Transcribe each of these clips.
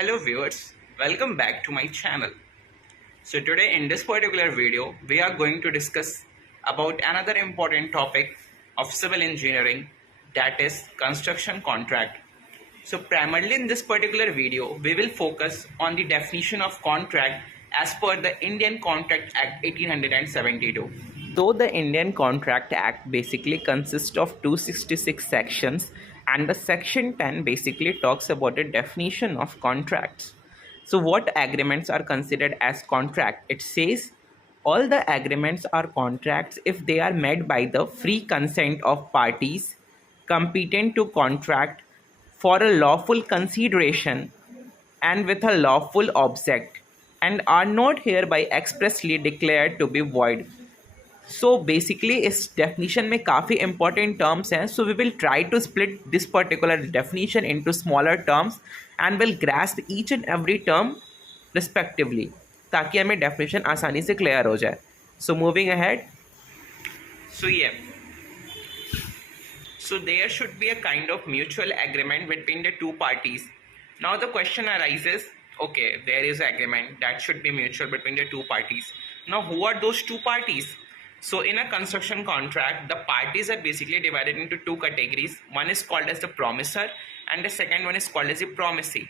Hello viewers, welcome back to my channel. So today in this particular video, we are going to discuss about another important topic of civil engineering, that is construction contract. So primarily in this particular video, we will focus on the definition of contract as per the Indian Contract Act 1872. Though the Indian Contract Act basically consists of 266 sections, and the section 10 basically talks about the definition of contracts. So what agreements are considered as contract? It says all the agreements are contracts if they are made by the free consent of parties competent to contract for a lawful consideration and with a lawful object, and are not hereby expressly declared to be void. So basically इस definition में काफ़ी important terms हैं, so we will try to split this particular definition into smaller terms and will grasp each and every term respectively, ताकि हमें definition आसानी से clear हो जाए. So moving ahead, so there should be a kind of mutual agreement between the two parties. Now the question arises, okay, there is agreement that should be mutual between the two parties. Now who are those two parties? So in a construction contract, the parties are basically divided into two categories. One is called as the promisor and the second one is called as the promisee.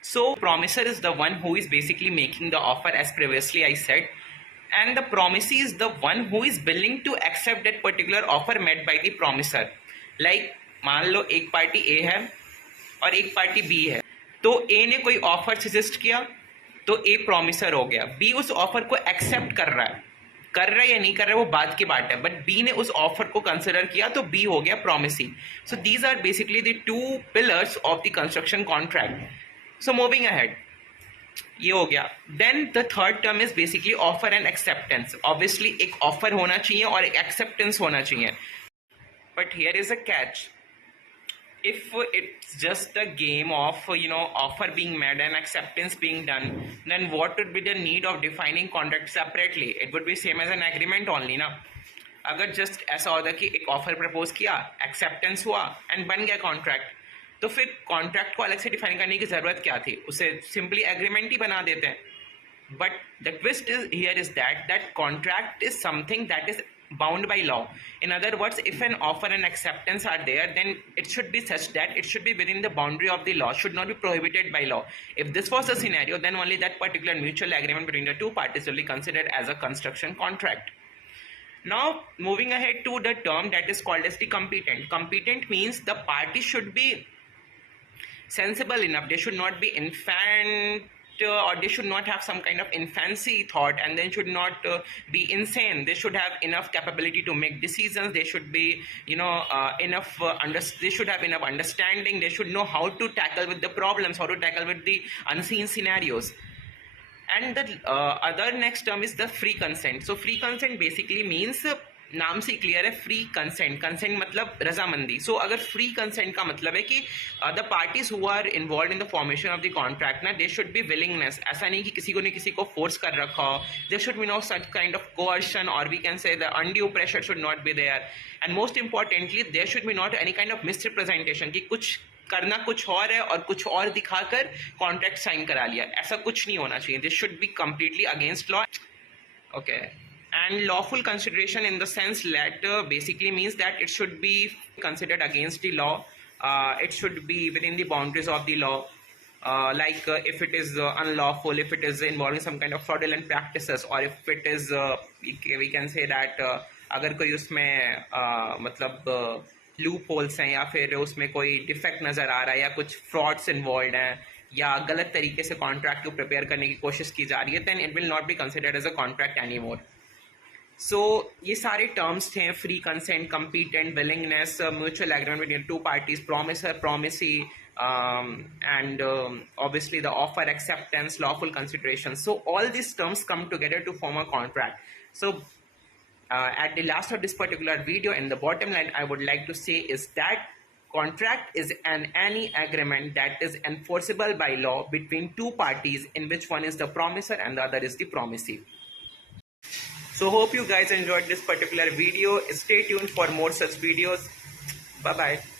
So promisor is the one who is basically making the offer, as previously I said, and the promisee is the one who is willing to accept that particular offer made by the promisor. Like मान लो एक party ए है और एक party B है, तो ए ने कोई offer suggest किया तो ए प्रोमिसर हो गया, बी उस ऑफर को एक्सेप्ट कर रहा है या नहीं कर रहा है वो बात की बात है, बट बी ने उस ऑफर को कंसिडर किया तो बी हो गया promisee. So these are basically the two pillars of the construction contract. So moving ahead, ये हो गया. Then the third term is basically offer and acceptance. Obviously एक ऑफर होना चाहिए और एक एक्सेप्टेंस होना चाहिए. But here is a catch. If it's just a game of offer being made and acceptance being done, then what would be the need of defining contract separately? It would be same as an agreement only ना. अगर just ऐसा होता कि एक offer propose किया, acceptance हुआ and बन गया कॉन्ट्रैक्ट, तो फिर कॉन्ट्रैक्ट को अलग से डिफाइन करने की जरूरत क्या थी? उसे सिंपली एग्रीमेंट ही बना देते हैं. But the twist is here is that contract is something that is bound by law. In other words, if an offer and acceptance are there, then it should be such that it should be within the boundary of the law, should not be prohibited by law. If this was the scenario, then only that particular mutual agreement between the two parties will be considered as a construction contract. Now moving ahead to the term that is called as the competent. Competent means the party should be sensible enough, they should not be infant, or they should not have some kind of infancy thought, and they should not be insane. They should have enough capability to make decisions. They should be they should have enough understanding. They should know how to tackle with the problems, how to tackle with the unseen scenarios. And the other next term is the free consent. So free consent basically means नाम से clear है, free consent. Consent मतलब रजामंदी. सो अगर free consent का मतलब है कि the parties who are involve in the formation of the contract ना, दे शुड बी विलिंगनेस. ऐसा नहीं कि किसी को ने किसी को फोर्स कर रखा हो. There should be no such kind of coercion, और we can say the undue pressure should not be there. And most importantly there should be not any kind of misrepresentation कि कुछ करना कुछ और है और कुछ और दिखाकर कॉन्ट्रैक्ट साइन करा लिया. ऐसा कुछ नहीं होना चाहिए. This should be completely against law. Okay. And lawful consideration in the sense that basically means that it should be considered against the law. It should be within the boundaries of the law. Like if it is unlawful, if it is involving some kind of fraudulent practices, or if it is we can say that अगर कोई उसमें मतलब loop holes हैं, या फिर उसमें कोई defect नज़र आ रहा है, या कुछ फ्रॉड्स इन्वॉल्व हैं, या गलत तरीके से कॉन्ट्रैक्ट को प्रिपेयर करने की कोशिश की जा रही है, then it will not be considered as a contract anymore. सो ये सारे टर्म्स थे, free consent, competent, willingness, mutual agreement between two parties, promisor, promisee, and obviously the offer, acceptance, lawful consideration. So all these terms come together to form a contract. So at the last of this particular video, in the bottom line I would like to say is that contract is any agreement that is enforceable by law between two parties, in which one is the promiser and the other is the promisee. So hope you guys enjoyed this particular video. Stay tuned for more such videos. Bye bye.